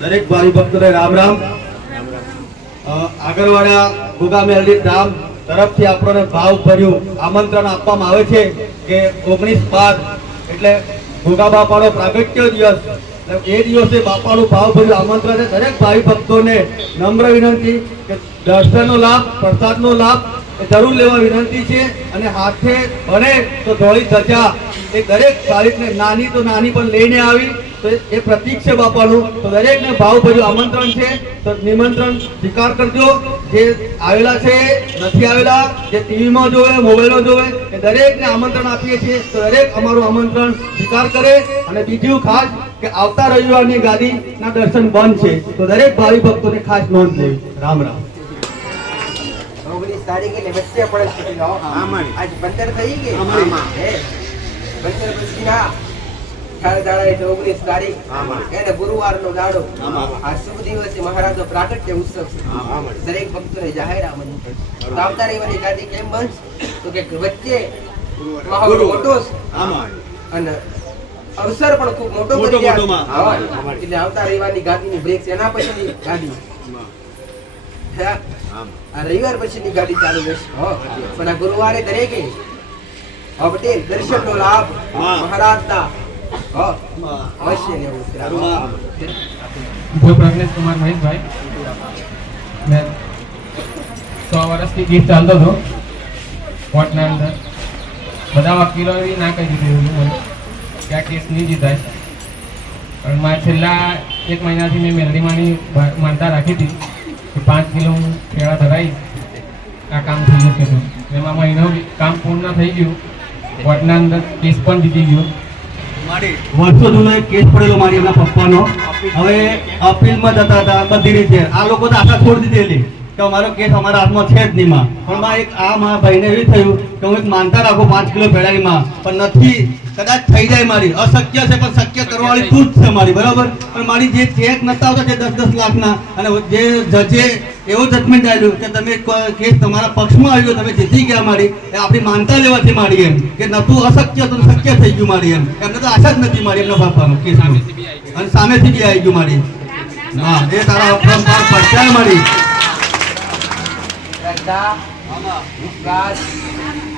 દરેક ભાઈ ભક્તોને રામ રામ. આગળવાળા ગોગા મેલડી ધામ તરફથી આપણને ભાવ ભર્યું આમંત્રણ આપવામાં આવે છે કે ઓગણીસ બાર એટલે ગોગા બાપાનો પ્રાગટ્ય દિવસ. એ દિવસે બાપાનું ભાવ ભર્યું આમંત્રણ છે. દરેક ભાઈ ભક્તોને નમ્ર વિનંતી કે દર્શનનો લાભ, પ્રસાદનો લાભ જરૂર લેવા વિનંતી છે અને હાથે બને તો ધોળી ધજા. એ દરેક ભાવિકને નાની તો નાની પણ લઈને આવી. તો એ પ્રતિક છે બાપાનું. તો દરેકને ભાવ ભર્યું આમંત્રણ છે. તો નિમંત્રણ સ્વીકાર કરજો. જે આવેલા છે નથી આવેલા જે ટીવીમાં જોવે મોબાઈલમાં જોવે એ દરેકને આમંત્રણ આપીએ છીએ. તો દરેક અમારું આમંત્રણ સ્વીકાર કરે. અને બીજું ખાસ કે આવતા રવિવારની ગાદીના દર્શન બંધ છે. તો દરેક ભાવિ ભક્તોને ખાસ નોંધ લેવી. રામ રામ. ઓગણીસ તારીખે ને વચ્ચે પડે આજ પંદર થઈ ગઈ. પંદર પછી ના. એટલે ઓગણીસ તારીખ એને ગુરુવારનો દાડો. આ શુભ દિવસે મહારાજનો પ્રાગટ્ય ઉત્સવ છે. દરેક ભક્તોને જાહેર આમંત્રણ તો આવતા રવિવારની ગાદી કેમ બનશે તો કે વચ્ચે માહોલ મોટો છે. અને અવસર પણ ખૂબ મોટો. એટલે આવતા રવિવારની ગાદીની બ્રેક એના પછીની ગાડી? આ રવિવાર પછીની ગાડી ચાલુ રહેશે. પણ આ ગુરુવારે દરેકે પટેલ દર્શનનો લાભ મહારાજ મહારાજના હો, પ્રજ્ઞેશ કુમાર મહેશભાઈ મેં સો વર્ષથી કેસ ચાલતો હતો કોર્ટના અંદર બધા વકીલોએ ના કહી દીધું મને કે આ કેસ નહીં જીતાય પણ મારે છેલ્લા એક મહિનાથી મેં મેલડીમાંની માનતા રાખી હતી કે પાંચ કિલો હું કેળા ધરાવી આ કામ થઈ જશે એમાં મહિનો કામ પૂર્ણ થઈ ગયું કોર્ટના અંદર કેસ પણ જીતી ગયો વર્ષો જૂનો એક કેસ પડેલો મારી એમના પપ્પાનો. હવે અપીલમાં જતા હતા બધી રીતે. આ લોકો તો આશા છોડી દીધેલી કે અમારો કેસ અમારા હાથમાં છે જ નહીં માં. પણ માં એક આ મારા ભાઈને એવી થયું કે હું એક માનતા રાખું પાંચ કિલો પેડાઈમાં પણ નથી. કદાચ થઈ જાય મારી. અશક્ય છે પણ શક્ય કરવાવાળી તું જ છે મારી. બરાબર? પણ મારી જે ચેક નતા આવતા જે દસ દસ લાખના અને જે જજે એવો જજમેન્ટ આવ્યું કે તમે ક- કેસ તમારા પક્ષમાં આવ્યો તમે જીતી ગયા મારી એ આપણી માનતા લેવાથી મારી એમ. કે નતું અશક્ય તો શક્ય થઈ ગયું મારી એમ. એમને તો આશા જ નથી મારી એમના બાપાનો સામે અને સામેથી બી આવી ગયું મારી. હા એ તારા અપરંપાર પડચાય મારી. શ્રદ્ધા, વિશ્વાસ,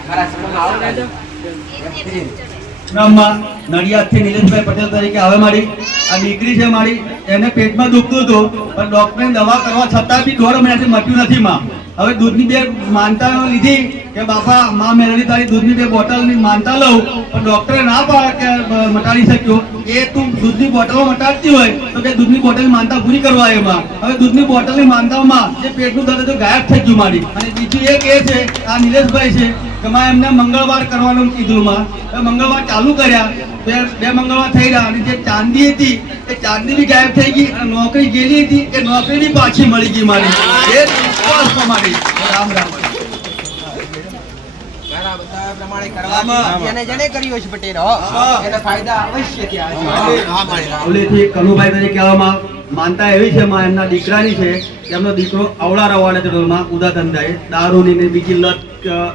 મારા શરણમાં આવો. ગામમાં નડિયાદથી નિલેશભાઈ પટેલ તરીકે આવે મારી આ દીકરી છે મારી. એને પેટમાં દુખતું હતું, પણ ડોક્ટરે દવા કરવા છતાં બી દોઢ મહિનાથી મટ્યું નથી માં. હવે દૂધની બે માનતા લીધી કે બાપા, માં મેળવી તારી દૂધની બે બોટલની માનતા લઉં, પણ ડોક્ટરે ના પાડે કે મટાડી શક્યો. એ તું દૂધની બોટલો મટાડતી હોય, તો કે દૂધની બોટલની માનતા પૂરી કરવા એમાં હવે દૂધની બોટલની માનતામાં જે પેટનું દર્દ ગાયબ થઈ ગયું મારી. અને બીજું એક એ છે, આ નિલેશભાઈ છે કે માં એમને મંગળવાર કરવાનું કીધું માં. મંગળવાર ચાલુ કર્યા. બે બે મંગળવાર થઈ રહ્યા. અને જે ચાંદી હતી એ ચાંદી બી ગાયબ થઈ ગઈ અને નોકરી ગયેલી હતી એ નોકરી બી પાછી મળી ગઈ મારી. એ વિશ્વાસમાં મારી. રામ રામ. કનુભાઈ તરીકે કહેવામાં માનતા એવી છે, માં એમના દીકરાની છે કે એમનો દીકરો અવળા રવાડે ચડેલોમાં ઉદા ધંધાએ દારૂની ને બીજી લત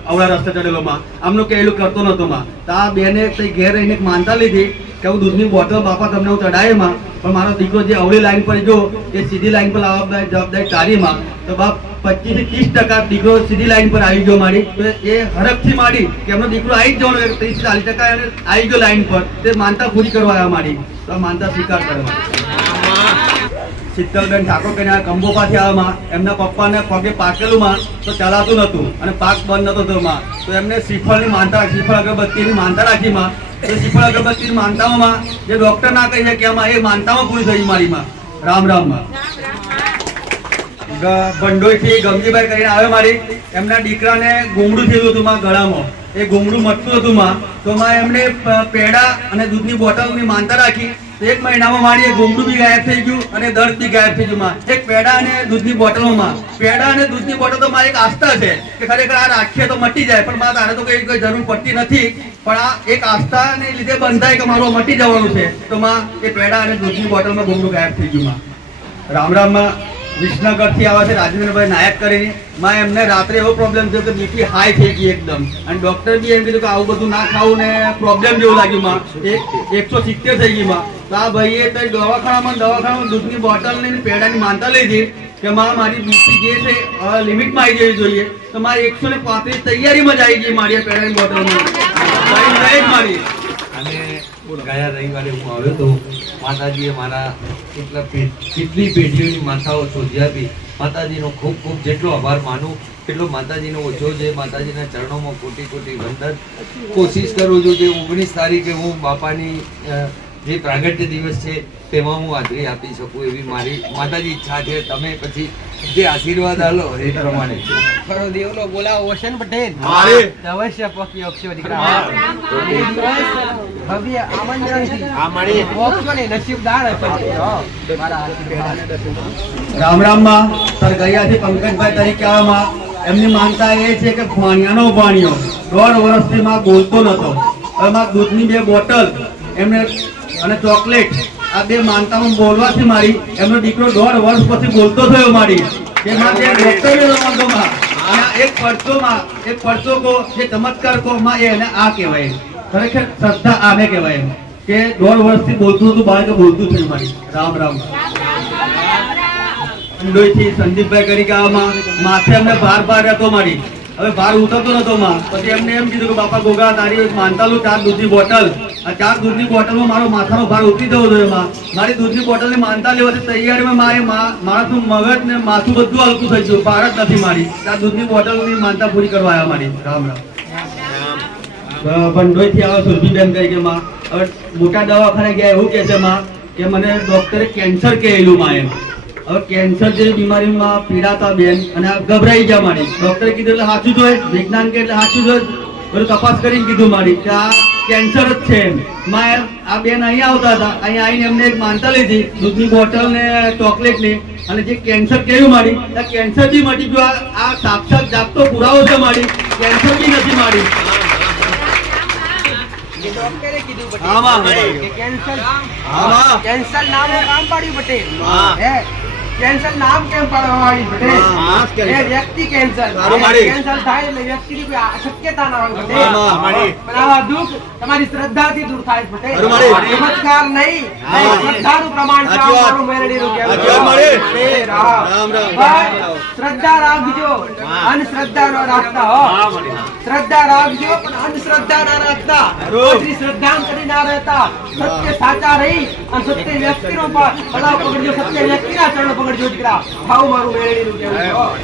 અવળા રસ્તે ચડેલોમાં. આમનો આમનું કે એલું કરતો નહોતો માં. તો આ બેને કંઈ ઘેર રહીને માનતા લીધી કે હું દૂધની બોટલ બાપા તમને હું ચડાયમાં, પણ મારો દીકરો જે અવળી લાઈન પર ગયો, એ સીધી લાઈન પર લાવવા જવાબદારી તારી માં. તો બાપ પચીસથી ત્રીસ ટકા દીકરો સીધી લાઈન પર આવી ગયો મારી. તો એ હરખથી મારી કે એમનો દીકરો આવી જ જવાનો ત્રીસ ચાલીસ ટકા આવી ગયો લાઈન પર. તે માનતા પૂરી કરવા મારી. તો માનતા સ્વીકાર કરવા શીતલબેન ઠાકોર કરીને કંબોપાથી આવવામાં એમના પપ્પાને પગે પાકેલું માં તો ચલાતું નહોતું અને પાક બંધ નહોતો તો માં તો એમને શ્રીફળની માનતા રાખી, શ્રીફળ અગરબત્તીની માનતા રાખી માં એ શ્રીફળ અગરબત્તીની માનતાઓમાં જે ડૉક્ટર ના કહી શકે એમાં એ માનતામાં પૂરી થઈ મારી માં રામ રામમાં. ભંડોઈથી ગમજીભાઈ કરીને આવે મારી. એમના દીકરાને ગુમડું થયેલું હતું માં ગળામાં. એ ગુમડું મટતું હતું માં. તો માં એમને પેડા અને દૂધની બોટલની માનતા રાખી. એક મહિનામાં મારી એ ગુમડું બી ગાયબ થઈ ગયું અને દર્દ બી ગાયબ થઈ ગયું માં એક પેડા અને દૂધની બોટલમાં. પેડા અને દૂધની બોટલ તો મારી એક આસ્થા છે કે ખરેખર આ રાખીએ તો મટી જાય, પણ મારે તારે તો કઈ જરૂર પડતી નથી. પણ આ એક આસ્થાને લીધે બંધાય કે મારું મટી જવાનું છે. તો માં, એ પેડા અને દૂધની બોટલમાં ગુમડું ગાયબ થઈ ગયું માં. રામ રામમાં વિસનગરથી આવે છે રાજેન્દ્રભાઈ નાયક કરીને. માં, એમને રાત્રે એવો પ્રોબ્લેમ થયો કે બીપી હાઈ થઈ ગઈ એકદમ. અને ડોક્ટર બી એમ કીધું કે આવું બધું ના ખાવું ને પ્રોબ્લેમ જેવું લાગ્યું માં. એક એકસો સિત્તેર થઈ ગઈ માં. આ ભાઈએ તો દવાખાનામાં દવાખાનામાં દૂધની બોટલ ને પેડાની માનતા લીધી કે મારા મારી બીપી જે છે લિમિટમાં આવી જવી જોઈએ. તો મારી એકસો ને પાંત્રીસ તૈયારીમાં જ આવી ગઈ મારી પેડાની બોટલમાં. મારી. અને ગયા રવિવારે હું આવ્યો તો માતાજીએ મારા કેટલા કેટલી માતાઓ શોધી આપી. માતાજીનો ખૂબ ખૂબ જેટલો આભાર માનું, એટલો માતાજીનો ઓછો છે. માતાજીના ચરણોમાં કોટી કોટી વંદન. કોશિશ કરું છું કે ઓગણીસ તારીખે હું બાપાની જે પ્રાગટ્ય દિવસ છે તેમાં હું હાજરી આપી શકું એવી મારી માતાજી ઈચ્છા છે. તમે પછી જે આશીર્વાદ આલો એ પ્રમાણે. છે ખરો દેવલો બોલાવો ઓશન પટેલ. મારે. અવશ્ય પક્ષી ઓક્ષો દીકરા. એ દિવસ આ આમંત્રણથી ઓક્ષો ને નસીબદાર હશે બેડા. રામમાં સર ગયાથી પંકજભાઈ તરીકે આવવામાં એમની માનતા એ છે કે ભાણિયાનો ભાણિયો. દોઢ વર્ષથી માં બોલતો નતો. હવે માં દૂધની બે બોટલ. એમને અને ચોકલેટ. આ બે માનતામાં બોલવાથી મારી, એમનો દીકરો દોઢ વર્ષ પછી બોલતો થયો મારી. એક પરચો માં એક પરચો કો જે ચમત્કાર કો માં એને આ કહેવાય. ખરેખર શ્રદ્ધા આને કહેવાય. કે દોઢ વર્ષથી બોલતું હતું, બાળકે બોલતું થયું મારી. રામ રામ. અંડોઈથી સંદીપભાઈ કરી ગામમાં માથે એમને ભાર બાર રહેતો મારી. હવે ભાર ઉતરતો નતો માં. પછી એમને એમ કીધું કે, બાપા, ગોગા, તારી માનતા લો ચાર દૂધની બોટલ આ ચાર દૂધની બોટલમાં મારો માથાનો ભાર ઉતરી જવો જોઈએ માં. મારી દૂધની બોટલને માનતા લેવાથી તૈયારીમાં મારે માણસનું મગજ ને માથું બધું હલકું થઈ ગયું. પાર જ નથી મારી. આ દૂધની બોટલની માનતા પૂરી કરવા આવ્યા મારી. રામ રામ. ભંડોઈથી આવે સુરભીબેન કહી કે માં હવે મોટા દવાખાને ગયા એવું કે છે માં કે મને ડોક્ટરે કેન્સર કહેલું માં એમ. હવે કેન્સર જેવી બીમારીમાં પીડાતા બેન અને આ ગભરાઈ ગયા મારી. ડોક્ટરે કીધું એટલે સાચું જોઈએ વિજ્ઞાન કે એટલે સાચું જોઈએ બધું તપાસ કરીને કીધું મારી કે આ કેન્સર જ છે. એમ આ બેન અહીંયા આવતા હતા. અહીંયા આવીને એમને એક માનતા લીધી દૂધની બોટલ ને ચોકલેટની. અને જે કેન્સર કેવું મારી? આ કેન્સર બી મટી ગયું. આ- સાક્ષાત જાગતો પુરાવો છે મારી. કેન્સર બી નથી મારી. કેન્સર નામ કામ પાડ્યું પટેલ કેન્સર નામ કેમ પાડવા વાળી પટેલ હા, હા, કેન્સર. એ વ્યક્તિ કેન્સર સારું કેન્સર થાય એટલે વ્યક્તિની કોઈ શક્યતા ના હોય પણ આવા દુઃખ તમારી શ્રદ્ધાથી દૂર થાય છે. ચમત્કાર નહીં. શ્રદ્ધાનું પ્રમાણ છે. કહેવું. રામ. રામ. શ્રદ્ધા રાખજો અંધશ્રદ્ધા ન રાખતા હો શ્રદ્ધા રાખજો પણ અંધશ્રદ્ધા ના રાખતા ખરું. શ્રદ્ધા કરી ના રહેતા સત્ય સાચા રહી અને સત્ય વ્યક્તિનો પણ પડાવ પકડજો સત્ય વ્યક્તિના ચરણ પકડજો દીકરા ભાવ મારું મેળવીનું કહેવું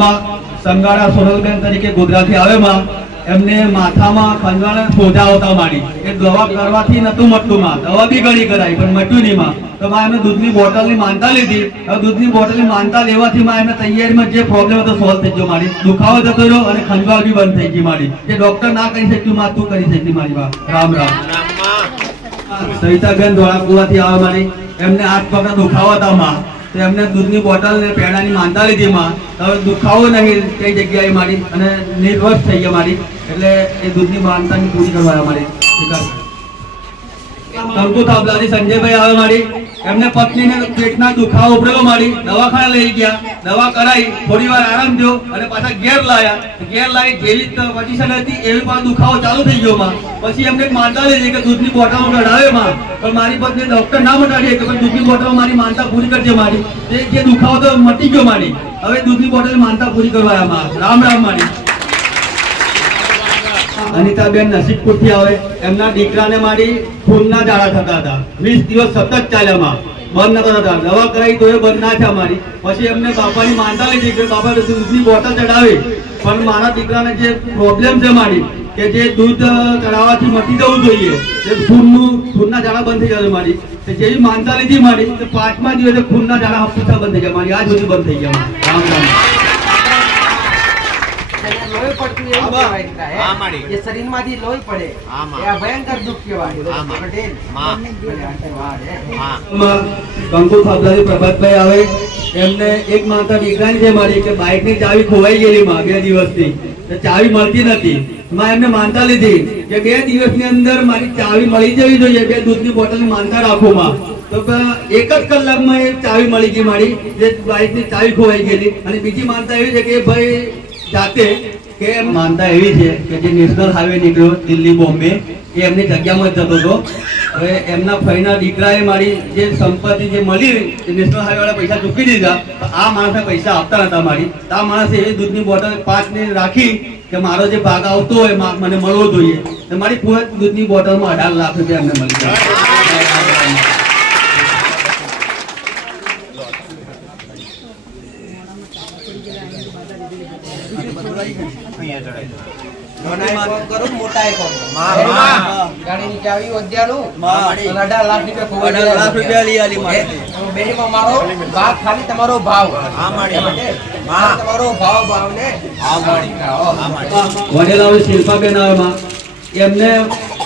માં સંગાડા સોનલબેન તરીકે ગોધરાથી આવે માં એમને માથામાં ખંજવાળા સોજા આવતા માંડી. એ દવા કરવાથી નતું મટતું માં. દવા બી ઘણી કરાઈ પણ મટ્યું નહીં માં. તો માં એમને દૂધની બોટલની માનતા લીધી. હવે દૂધની બોટલની માનતા લેવાથી માં એમને તૈયારીમાં જે પ્રોબ્લેમ હતો સોલ્વ થઈ ગયો મારી. દુખાવો જતો રહ્યો અને ખંજવાળ બી બંધ થઈ ગઈ મારી. જે ડોક્ટર ના કરી શક્યું માં તું કરી શકી મારી વાત રામ રામ. સવિતાબેન ધોળાકુવાથી આવે મારી. એમને હાથ પગના દુખાવા હતા માં. તો એમને દૂધની બોટલ ને પેડાની માનતા લીધી માં. તો હવે દુખાવો નહીં કઈ જગ્યાએ મારી અને નિર્વસ થઈ ગયા મારી. એટલે એ દૂધની માનતાની પૂરી કરવા મારી. શંકુ થાપલાથી સંજયભાઈ આવે મારી. એમને પત્નીને પેટના દુખાવો ઉપડેલો મારી, દવાખાને લઈ ગયા, દવા કરાઈ, થોડી વાર આરામ થયો અને પાછા ઘેર લાયા. ઘેર લાવી જેવી પોઝિશન હતી એવી પાછો દુખાવો ચાલુ થઈ ગયો માં. પછી એમને માનતા લઈ કે દૂધની બોટલો ચડાવે માં. પણ મારી પત્ની ડોક્ટર ના મટાડીએ કે દૂધની બોટલો મારી માનતા પૂરી કરજે મારી. જે દુખાવો તો મટી ગયો મારી. હવે દૂધની બોટલ માનતા પૂરી કરવા રામ રામ મારી. અનિતાબેન નસીબપુરથી આવે. એમના દીકરાને મારી ખૂનના ઝાડા થતા હતા. વીસ દિવસ સતત ચાલ્યામાં બંધ નતા થતા. દવા કરાવી તો એ બંધ ના થયા મારી. પછી એમને બાપાની માનતા લઈ દીકરી બાપા દૂધની બોટલ ચડાવી. પણ મારા દીકરાને જે પ્રોબ્લેમ છે મારી, કે જે દૂધ ચડાવવાથી મટી જવું જોઈએ. જે ખૂનનું ખૂનના ઝાડા બંધ થઈ ગયા મારી. જેવી માનતા લીધી મારી પાંચમા દિવસે ખૂનના ઝાડા હપ્તા બંધ થઈ ગયા મારી. આ સુધી બંધ થઈ ગયા રામ રામ. લોહી પડે. એ આ ભયંકર દુઃખ કહેવાય. કંકુ પ્રભાતભાઈ આવે. એમને એક માતા દીકરાની છે મારી કે બાઇકની ચાવી ખોવાઈ ગયેલી માં બે દિવસથી. ચાવી મળતી નથી. માં એમને માનતા લીધી કે બે દિવસની અંદર મારી ચાવી મળી જવી જોઈએ. બે દૂધની બોટલની માનતા રાખો માં. તો એક જ કલાકમાં એ ચાવી મળી ગઈ મારી. જે બાઇકની ચાવી ખોવાઈ ગયેલી. અને બીજી માનતા એવી છે કે ભાઈ જાતે કે માનતા એવી છે કે જે નેશનલ હાઈવે નીકળ્યો દિલ્હી બોમ્બે, એ એમની જગ્યામાં જતો હતો. હવે એમના ફઈના દીકરાએ મારી જે સંપત્તિ જે મળી એ નેશનલ હાઈવે વાળા પૈસા ચૂકી દીધા આ માણસે પૈસા આપતા નતા મારી. આ માણસે એવી દૂધની બોટલ પાંચ ને રાખી કે મારો જે ભાગ આવતો હોય મને મળવો જોઈએ. મારી પૂરે દૂધની બોટલમાં અઢાર લાખ રૂપિયા એમને મળી ગયા નાનાએ કોમ કરું, મોટાએ કોમ કરું. હે, ગાડીની ચાવી વધ્યાનું. અઢાર લાખ રૂપિયા અઢાર લાખ રૂપિયા લઈ આલી મારે. હે, બેનમાં મારો ભાગ ખાલી તમારો ભાવ. સમજે? ખાલી તમારો ભાવ ભાવ ને હા. વડેલા શિલ્પાબેન આવે માં એમને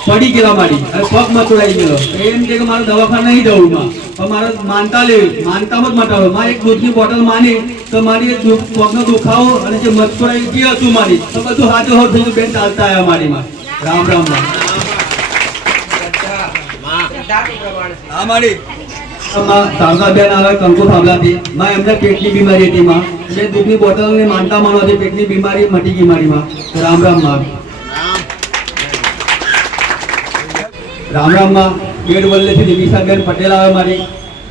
પડી ગયેલા મારી અને પગ મચોડાઈ ગયેલો. એમ કે મારે દવાખાને નહીં જવું માં. પણ મારે માનતા લેવી. માનતામાં જ મટાડો. માં એક દૂધની બોટલ માની તો મારી પગનો દુખાવો અને જે મચોડાઈ ગયો હતું મારી. તો બધું હાથે હાથ થઈ બેન ચાલતા આવ્યા મારી માં રામ રામ. માં સિદ્ધાંત પ્રમાણે છે. અમારી શારદાબેન આવે કંકુ થાંભલાથી. માં, એમને પેટની બીમારી હતી, માં. જે દૂધની બોટલ ને માનતા માનો હતી બીમારી, મટી ગઈ મારી રામ રામ, માં. રામ રામ, માં. વલ્લેથી દિમિષાબેન પટેલ આવે મારી.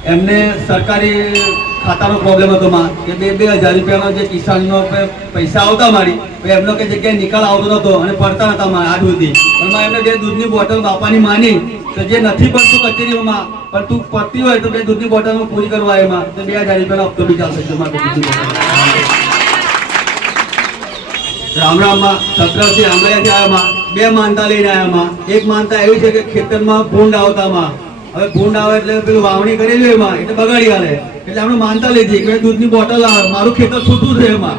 એમને સરકારી ખાતાનો પ્રોબ્લેમ હતો, માં, કે બે બે હજાર રૂપિયાનો જે કિસાનનો પૈસા આવતા મારી એમનો કે જગ્યાએ નિકાલ આવતો નતો અને પડતા નતા માં, આજ સુધી. પણ એમને બે દૂધની બોટલ બાપાની માની તો જે નથી બનતું કચેરીઓમાં, પણ તું પડતી હોય તો બે દૂધની બોટલ પૂરી કરવા એમાં, તો બે હજાર રૂપિયાનો હપ્તો બી ચાલશે રામ રામમાં સત્રથી આંગળીયાથી આવ્યામાં, બે માનતા લઈને આવ્યામાં. એક માનતા એવી છે કે ખેતરમાં ભૂંડ આવતામાં. હવે ભૂંડ આવે એટલે પેલું વાવણી કરેલી એમાં, એટલે બગાડી હાલે એટલે આપણે માનતા લીધી કે દૂધની બોટલ આવે, મારું ખેતર છૂટું છે એમાં.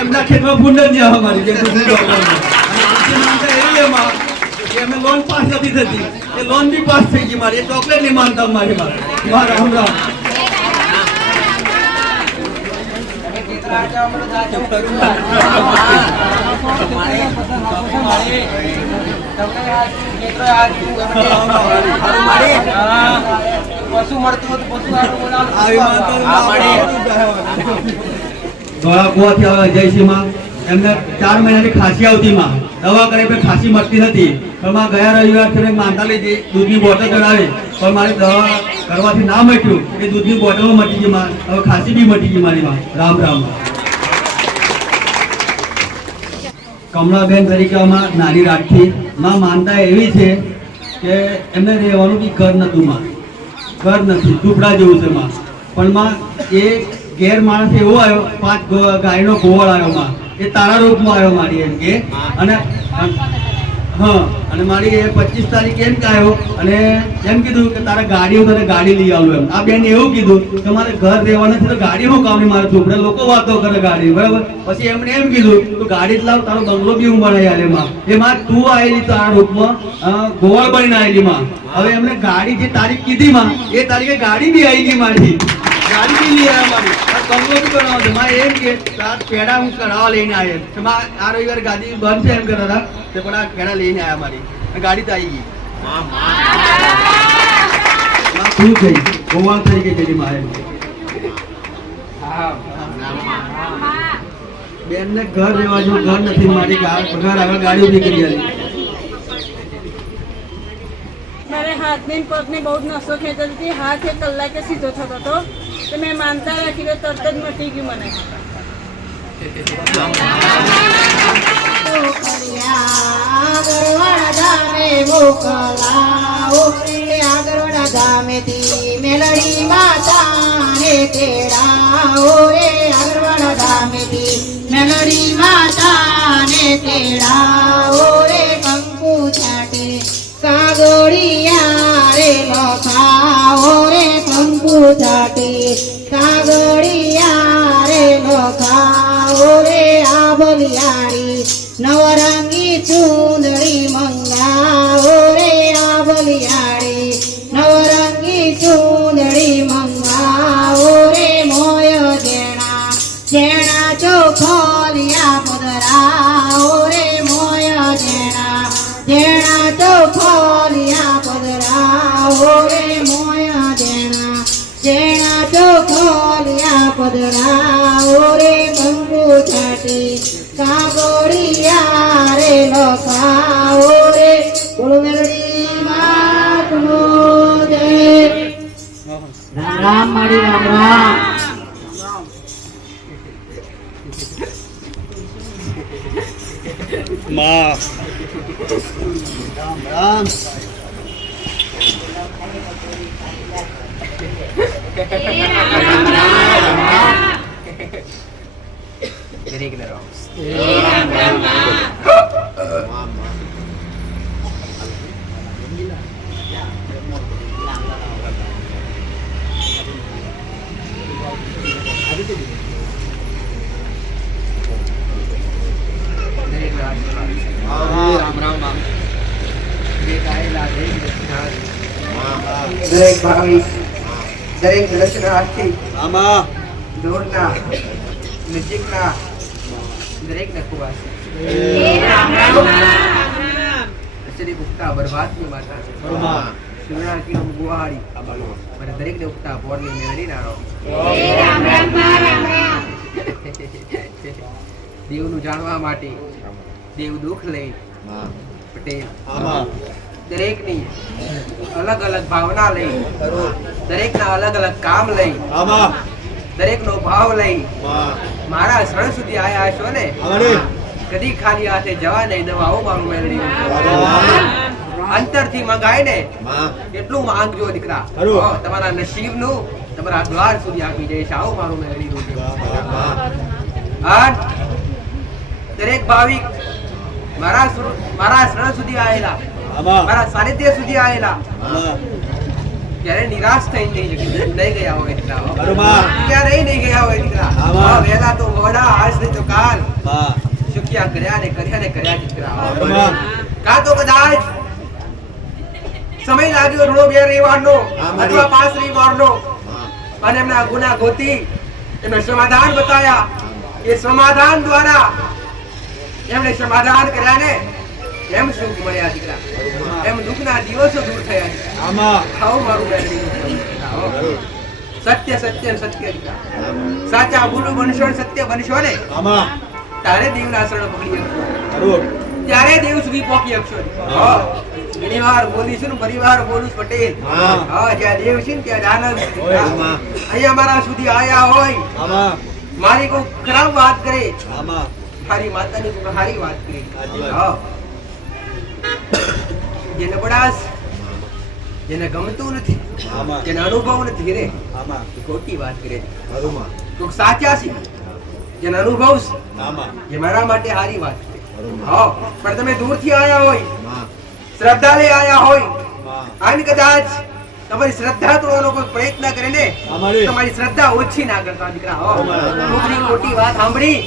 એમના ખેતરમાં ભૂંડ જ આવે મારી દૂધની બોટલમાં. એવી એમાં કે એમને લોન પાસ નથી થતી. એ લોન બી પાસ થઈ ગઈ મારી. એ ચોકલેટની માનતા મારી મારા. હમણાં. ધોળા કુવાથી અજયસિંહમાં એમને ચાર મહિનાની ખાંસી આવતી માં દવા કરે ખાંસી મળતી નથી. પણ માં ગયા રવિવારથી મેં માનતા લીધી દૂધની બોટલ ચડાવી, પણ મારી દવા કરવાથી ના મટ્યું. એ દૂધની બોટલમાં મટી ગઈ માં હવે ખાંસી બી મટી ગઈ મારી માં રામ રામ. કમળાબેન તરીકે અમાર નાની રાખી. માં માનતા એવી છે કે એમને રહેવાનું બી ઘર નતું માં. ઘર નથી, ઝૂંપડા જેવું છે માં. પણ માં એ ઘેર માણસ એવો આવ્યો, પાંચ ગાયનો ગોવાળ આવ્યો માં. એ તારા રૂપમાં આવ્યો મારી એમ કે. અને અને મારી પચીસ તારીખ એમ કે અને એમ કીધું કે તારા ગાડીઓ તને ગાડી લઈ આવું એમ. આ બેન એવું કીધું કે મારે ઘર રહેવા નથી તો ગાડી હું કામ મારે ઝૂંપડે લોકો વાતો કરે ગાડી, બરાબર? પછી એમણે એમ કીધું તો ગાડી લાવ, તારો બંગલો બી હું બનાવી આલે માં એ માં તું આવેલી તારા રૂપમાં ગોવાળ બનીને આવેલી માં. હવે એમને ગાડી જે તારીખ કીધી માં, એ તારીખે ગાડી બી આવી ગઈ મારી. ગાડી બી લઈ આવ્યા મારી આ બંગલો બી બનાવવાનો એમ કે પેડા હું કઢાવા લઈને આવ્યો તો આ રવિવારે ગાડી બંધ છે એમ કરતા હતા. તે પણ આ પેડા લઈને આવ્યા મારી. ગાડી તો આવી ગઈ. શું થઈ ગોવાળ થઈ ગઈ પેલી માં બેન ને ઘર રહેવા જેવું ઘર નથી મારી ઘર આગળ ગાડી ઊભી કરી હતી મારે હાથ ને પગની બહુ જ નસો ખેંચતી હાથ એક કલાકે સીધો થતો હતો. તો મેં માનતા રાખી તો તરત જ મટી ગયું મને. ધામે મોકલાવો. રે મેલડી તેડાવો. રે આગળવાળા ધામેથી મેલડી છાટે કાગળિયા રે રે કંકુ છાટે সাগরিয়ারে মখাওরে শম্ভু চাটি সাগরিয়ারে মখাওরে আবলিয়ারি। নবরঙ্গি চুন্দরি মঙ্গাওরে আবলিয়ারি। নবরঙ্গি চুন্দরি પદરા ઓરે મંગુ છાટી કાગોડિયા રે લોકા ઓરે કુળમેરડી માટનો દે રામ રામ મારી રામ રામ માં રામ રામ રામ રામ દરેક આયેલા, દરેક દર્શનાર્થી. દરેક ભાવિક દરેક આમાં દૂરના નજીકના દરેકને ખૂબ આશીર્વાદ. શ્રી ઉગતા બરબાદની માતા છે. બરોબર. શિવરાત્રીનો ગુવાહારી. મને દરેકને ઉગતા પોરની મેળવી નારો. દેવનું જાણવા માટે દેવ દુઃખ લઈ પટેલ દરેકની અલગ અલગ ભાવના લઈ દરેકના અલગ અલગ કામ લઈ દરેકનો ભાવ લઈ મારા શરણ સુધી આયા છો ને? કદી ખાલી હાથે જવા નહીં દવા મારું મેળવી અંતરથી મંગાય ને એટલું માંગજો દીકરા. તમારા નસીબનું તમારા દ્વાર સુધી આપી જઈશ આવો મારું મેળવી દરેક ભાવિક મારા મારા શરણ સુધી આવેલા મારા સાનિધ્ય સુધી આવેલા. ત્યારે નિરાશ થઈ નહીં નહીં ગયા હોય દીકરા હો. રહી નહીં ગયા હોય દીકરા વહેલા તો મોડા આજ નહીં તો કાલ. માં કર્યા ને કર્યા ને કર્યા દીકરા. કાં તો કદાચ સમય લાગ્યો ઋણો બે રવિવારનો અથવા પાંચ રવિવારનો. અને એમના ગુના ગોતી એમને સમાધાન બતાયા એ સમાધાન દ્વારા એમણે સમાધાન કર્યા ને એમ સુખ મળ્યા દીકરા. એમ દુઃખના દિવસો દૂર થયા છે. આમાં. ખાઓ મારું મેળવી સત્ય સત્ય સત્ય દીકરા. સાચા ભૂલું બનશો સત્ય બનશો ને? આમાં. તારે દેવના શરણ પકડી ત્યારે દેવ સુધી પહોંચી શકશો હા. ઘણી વાર બોલીશું ને ફરી વાર બોલું પટેલ. હા. જ્યાં દેવ છે ને ત્યાં આનંદ. અહીંયા મારા સુધી આયા હોય. મારી કોઈ ખરાબ વાત કરે. મારી માતાની કોઈ સારી વાત કરી. હા. જેને બડાસ જેને ગમતું નથી જેને અનુભવ નથી રે આમાં. ખોટી વાત કરે. ખરુંમાં સાચા છે જેને અનુભવ છે એ મારા માટે સારી વાત છે. હા પણ તમે દૂરથી આયા હોય શ્રદ્ધા લઈ આયા હોય અને કદાચ તમારી શ્રદ્ધા તોડવાનો કોઈ પ્રયત્ન કરે ને તમારી શ્રદ્ધા ઓછી ના કરતા દીકરા હો. ખોટી વાત સાંભળી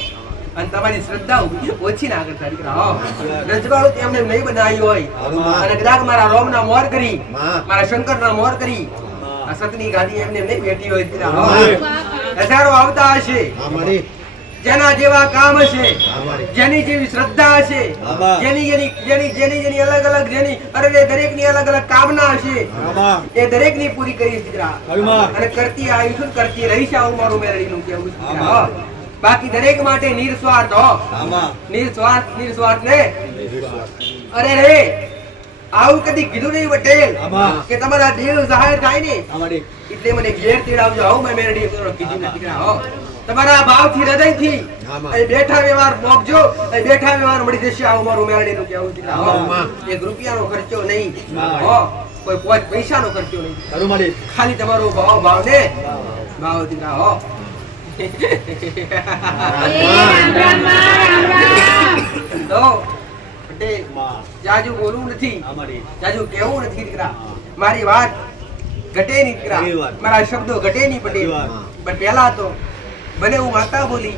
અને તમારી શ્રદ્ધા ઓછી ના કરતા દીકરા રજવાડું તેમને નહીં બનાવ્યું હોય. અને કદાચ મારા રોમના મોર કરી મારા શંકર ના મોર કરી આ સતની ગાદી એમને નહીં બેઠી હોય દીકરા હજારો આવતા હશે. જેના જેવા કામ હશે જેની જેવી શ્રદ્ધા હશે જેની જેની જેની જેની જેની અલગ અલગ જેની અરે દરેકની અલગ અલગ કામના હશે. એ દરેકની પૂરી કરી દીકરા. અને કરતી આવી છું કરતી રહીશ આવું મારું મેરડીનું કેવું. બાકી દરેક માટે નિર્સ્વાર્થ હો. નિર્સ્વાર્થ ને? અરે રે આવું કદી કીધું નહીં પટેલ કે તમારા દેવ જાહેર થાય ને એટલે મને ઘેર તેડાવજો. આવું મેં મેરડી કીધું નથી દીકરા, હો. તમારા ભાવથી આમાં. અહીં બેઠા વ્યવહાર મોકજો અહીં બેઠા વ્યવહાર મળી જશે. આવું મારું મેરડીનું કેવું દીકરા, હો. એક રૂપિયાનો ખર્ચો નહીં હો. કોઈ પાંચ પૈસાનો ખર્ચો નહીં. ખાલી તમારો ભાવ ભાવ ને? ભાવ દીકરા હો. જાજુ બોલવું નથી. જાજુ કેવું નથી દીકરા. મારી વાત ઘટે નહીં દીકરા. મારા શબ્દો ઘટે નહીં પટેલ. પણ પહેલા તો મને હું માતા બોલી.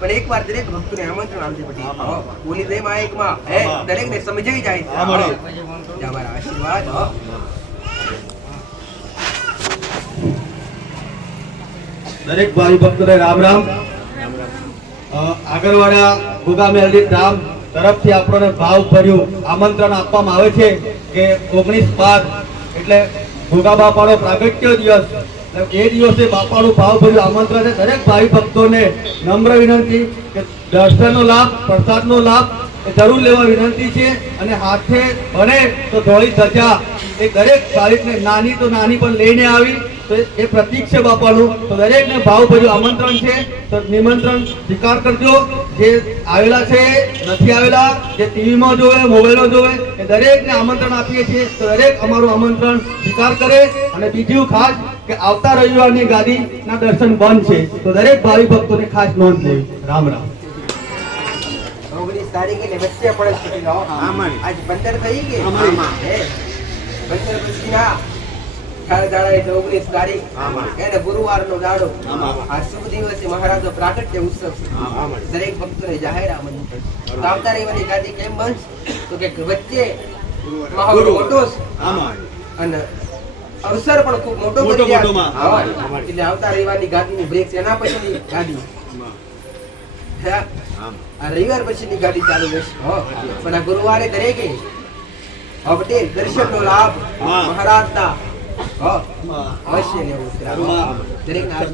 પણ એક વાર દરેક ભક્તોને આમંત્રણ આપજે પટેલ. બોલી દે માં એકમાં હે દરેક દરેકને સમજાઈ જાય. છે. આમાં. હો. જા મારા આશીર્વાદ હો. દરેક ભાઈ ભક્તોને રામ રામ. આગળવાળા ગોગા મેલડી ધામ તરફથી આપણને ભાવ ભર્યું આમંત્રણ આપવામાં આવે છે કે ઓગણીસ બાર એટલે ગોગા બાપાનો પ્રાગટ્ય દિવસ. એ દિવસે બાપાનું ભાવ ભર્યું આમંત્રણ છે. દરેક ભાઈ ભક્તોને નમ્ર વિનંતી કે દર્શનનો લાભ, પ્રસાદનો લાભ એ જરૂર લેવા વિનંતી છે અને હાથે બને તો ધોળી ધજા એ દરેક ભાવિકને નાની તો નાની પણ લઈને આવી તો એ- પ્રતિક છે બાપાનું. તો દરેકને ભાવભર્યું આમંત્રણ છે. તો નિમંત્રણ સ્વીકાર કરજો. જે આવેલા છે નથી આવેલા જે ટીવીમાં જોવે મોબાઈલમાં જોવે એ દરેકને આમંત્રણ આપીએ છીએ. તો દરેક અમારું આમંત્રણ સ્વીકાર કરે. અને બીજું ખાસ કે આવતા રવિવારની ગાદીના દર્શન બંધ છે. તો દરેક ભાવિ ભક્તોને ખાસ નોંધ લેવી. રામ રામ. ઓગણીસ તારીખે ને વચ્ચે પડે આજ પંદર થઈ ગઈ? હે પંદર પછી ના. એટલે ઓગણીસ તારીખ એને ગુરુવાર નો દાડો આ શુભ દિવસે મહારાજનો પ્રાગટ્ય ઉત્સવ છે. દરેક ભક્તોને જાહેર આમંત્રણ તો આવતા રવિવારની ગાદી કેમ બનશે તો કે વચ્ચે મહાગુરુ મોટો છે. અને અવસર પણ ખૂબ મોટો. એટલે આવતા રવિવારની ગાદીની બ્રેક છે એના પછીની ગાદી? આ રવિવાર પછીની ગાડી ચાલુ રહેશે. પણ આ ગુરુવારે દરેકે હો પટેલ દર્શનનો લાભ મહારાજના હો, અવશ્ય લેવો હાથમાં